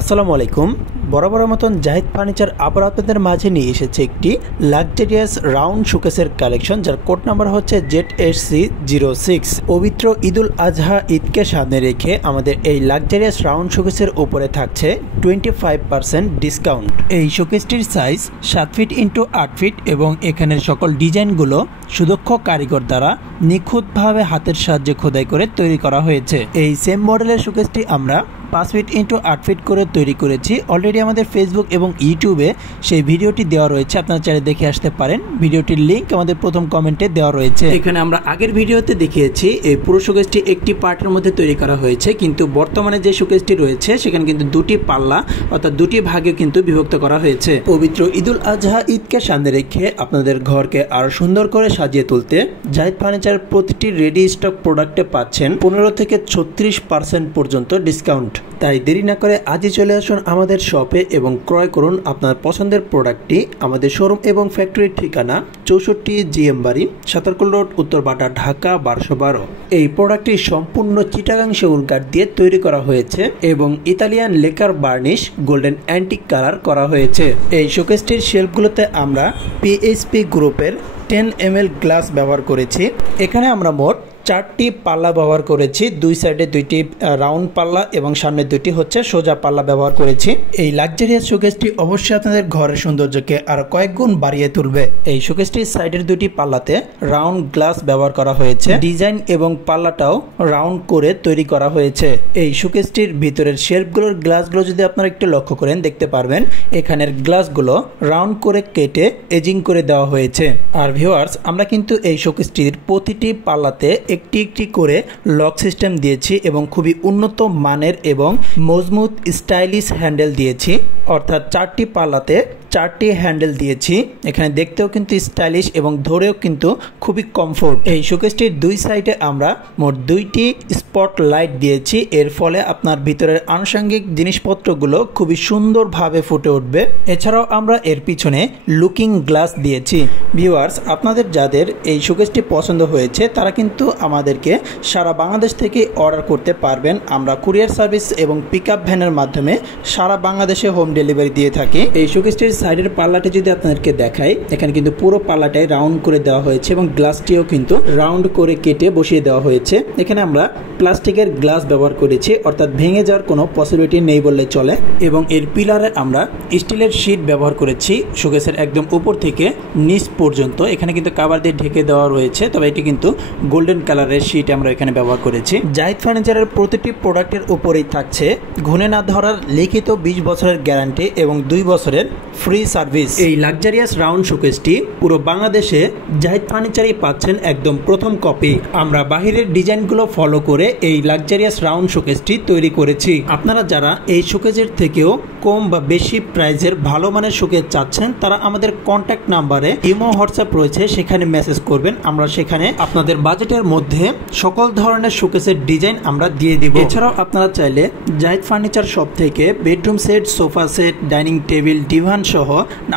আসসালামু আলাইকুম। বরাবরের মতন জাহিদ ফার্নিচার আবার আপনাদের মাঝে নিয়ে এসেছে একটি লাক্সারিয়াস রাউন্ড শোকেসের কালেকশন, যার কোড নাম্বার হচ্ছে ZSC06। পবিত্র ঈদুল আজহা ঈদকে সামনে রেখে আমাদের এই লাক্সারিয়াস রাউন্ড শোকেসের উপরে থাকছে 25% ডিসকাউন্ট। এই শোকেসটির সাইজ 7 ফিট ইন্টু 8 ফিট এবং এখানের সকল ডিজাইনগুলো সুদক্ষ কারিগর দ্বারা নিখুঁতভাবে হাতের সাহায্যে খোদাই করে তৈরি করা হয়েছে। এই সেম মডেলের শোকেসটি আমরা 5 ফিট ইন্টু 8 ফিট করে তৈরি করেছি। অলরেডি আমাদের ফেসবুক এবং ইউটিউবে সেই ভিডিওটি দেওয়া রয়েছে, আপনারা চাইলে দেখে আসতে পারেন। ভিডিওটির লিংক আমাদের প্রথম কমেন্টে দেওয়া রয়েছে। এখানে আমরা আগের ভিডিওতে দেখিয়েছি এই পুরো শোকেসটি একটি পার্টের মধ্যে তৈরি করা হয়েছে, কিন্তু বর্তমানে যে শোকেসটি রয়েছে সেখানে কিন্তু দুটি পাল্লা অর্থাৎ দুটি ভাগে কিন্তু বিভক্ত করা হয়েছে। পবিত্র ঈদুল আজহা ঈদকে সামনে রেখে আপনাদের ঘরকে আরো সুন্দর করে সাজিয়ে তুলতে জাহিদ ফার্নিচার প্রতিটি রেডি স্টক প্রোডাক্টে পাচ্ছেন 15 থেকে 36% পর্যন্ত ডিসকাউন্ট। তাই দেরি না করে আজই চলে আসুন আমাদের শপে এবং ক্রয় করুন আপনার পছন্দের প্রোডাক্টটি। আমাদের শোরুম এবং ফ্যাক্টরির ঠিকানা 64 GM বাড়ি, সাতারকুল রোড, উত্তরবাটা, ঢাকা 1212। এই প্রোডাক্টটি সম্পূর্ণ চিটাগাং সেগুন কাঠ দিয়ে তৈরি করা হয়েছে এবং Italian lacquer varnish golden antique colour করা হয়েছে। এই শোকেসটির শেলফগুলোতে আমরা PSP গ্রুপের 10 ml গ্লাস ব্যবহার করেছি। এখানে আমরা মোট 4টি পাল্লা ব্যবহার করেছি, দুই সাইডে 2টি রাউন্ড পাল্লা এবং সামনে 2টি হচ্ছে সোজা পাল্লা ব্যবহার করেছি। এই লাক্সারিয়াস শোকেসটি অবশ্যই আপনাদের ঘরের সৌন্দর্যকে আরো কয়েক গুণ বাড়িয়ে তুলবে। এই শোকেসটির সাইডের 2টি পাল্লাতে রাউন্ড গ্লাস ব্যবহার করা হয়েছে, ডিজাইন এবং পাল্লাটাও রাউন্ড করে তৈরি করা হয়েছে। এই শোকেসটির ভিতরের শেলফগুলোর গ্লাসগুলো যদি আপনারা একটু লক্ষ্য করেন দেখতে পারবেন এখানের গ্লাসগুলো রাউন্ড করে কেটে এজিং করে দেওয়া হয়েছে। আর ভিউয়ার্স, আমরা কিন্তু এই শোকেসটির প্রতিটি পাল্লাতে একটি একটি করে লক সিস্টেম দিয়েছি এবং খুবই উন্নত মানের এবং মজবুত স্টাইলিশ হ্যান্ডেল দিয়েছি, অর্থাৎ 4টি পাল্লাতে 4টি হ্যান্ডেল দিয়েছি। এখানে দেখতেও কিন্তু স্টাইলিশ এবং ধরেও কিন্তু খুবই কমফোর্ট। এই শোকেসটির দুই সাইডে আমরা মোট 2টি স্পট লাইট দিয়েছি, এর ফলে আপনার ভিতরের আনুষঙ্গিক জিনিসপত্রগুলো খুবই সুন্দরভাবে ফুটে উঠবে। এছাড়াও আমরা এর পিছনে লুকিং গ্লাস দিয়েছি। ভিউয়ার্স, আপনাদের যাদের এই শোকেসটি পছন্দ হয়েছে তারা কিন্তু আমাদেরকে সারা বাংলাদেশ থেকে অর্ডার করতে পারবেন। আমরা কুরিয়ার সার্ভিস এবং পিকআপ ভ্যানের মাধ্যমে সারা বাংলাদেশে হোম ডেলিভারি দিয়ে থাকি। এই শোকেসটির সাইডের পাল্লাটি যদি আপনাদেরকে দেখাই, এখানে কিন্তু পুরো পাল্লাটাই রাউন্ড করে দেওয়া হয়েছে এবং গ্লাসটিও কিন্তু রাউন্ড করে কেটে বসিয়ে দেওয়া হয়েছে। এখানে আমরা প্লাস্টিকের গ্লাস ব্যবহার করেছি, অর্থাৎ ভেঙে যাওয়ার কোনো পসিবিলিটি নেই বললে চলে। এবং এর পিলারে আমরা স্টিলের শীট ব্যবহার করেছি শোকেসের একদম উপর থেকে নিচ পর্যন্ত। এখানে কিন্তু কাভার দিয়ে ঢেকে দেওয়া রয়েছে, তবে এটি কিন্তু গোল্ডেন কালারের শীট আমরা এখানে ব্যবহার করেছি। জাহিদ ফার্নিচারের প্রতিটি প্রোডাক্টের উপরেই থাকছে ঘুণে না ধরার লিখিত 20 বছরের গ্যারান্টি এবং 2 বছরের ফ্রি সার্ভিস। এই লাক্সারিয়াস রাউন্ড শোকেসটি পুরো বাংলাদেশে জাহিদ ফার্নিচারই পাচ্ছেন একদম প্রথম কপি। আমরা বাহিরের ডিজাইনগুলো ফলো করে এই লাক্সারিয়াস রাউন্ড শোকেসটি তৈরি করেছি। আপনারা যারা এই শোকেসের থেকেও কম বা বেশি প্রাইজের ভালো মানের শোকেস চাচ্ছেন তারা আমাদের কন্ট্যাক্ট নাম্বারে ইমো হোয়াটসঅ্যাপ রয়েছে, সেখানে মেসেজ করবেন। আমরা সেখানে আপনাদের বাজেটের মধ্যে সকল ধরনের শোকেসের ডিজাইন আমরা দিয়ে দিব। এছাড়াও আপনারা চাইলে জাহিদ ফার্নিচার শপ থেকে bedroom set, sofa set, dining table, divan সহ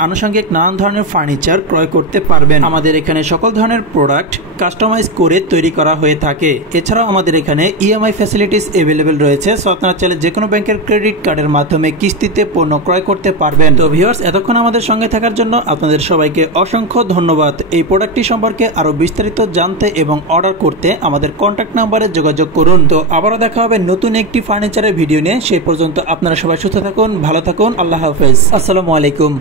আনুষঙ্গিক নানান ধরনের ফার্নিচার ক্রয় করতে পারবেন। আমাদের এখানে সকল ধরনের প্রোডাক্ট কাস্টমাইজ করে তৈরি করা হয়ে থাকে। এছাড়াও আমাদের এখানে EMI ফ্যাসিলিটিস অ্যাভেলেবেল রয়েছে, সো আপনারা চাইলে যে কোনো ব্যাংকের ক্রেডিট কার্ডের মাধ্যমে কিস্তিতে পণ্য ক্রয় করতে পারবেন। তো ভিউয়ার্স, এতক্ষণ আমাদের সঙ্গে থাকার জন্য আপনাদের সবাইকে অসংখ্য ধন্যবাদ। এই প্রোডাক্টটি সম্পর্কে আরো বিস্তারিত জানতে এবং অর্ডার করতে আমাদের কন্ট্যাক্ট নাম্বারে যোগাযোগ করুন। তো আবারও দেখা হবে নতুন একটি ফার্নিচারের ভিডিও নিয়ে। সেই পর্যন্ত আপনারা সবাই সুস্থ থাকুন, ভালো থাকুন। আল্লাহ হাফেজ। আসসালামু আলাইকুম।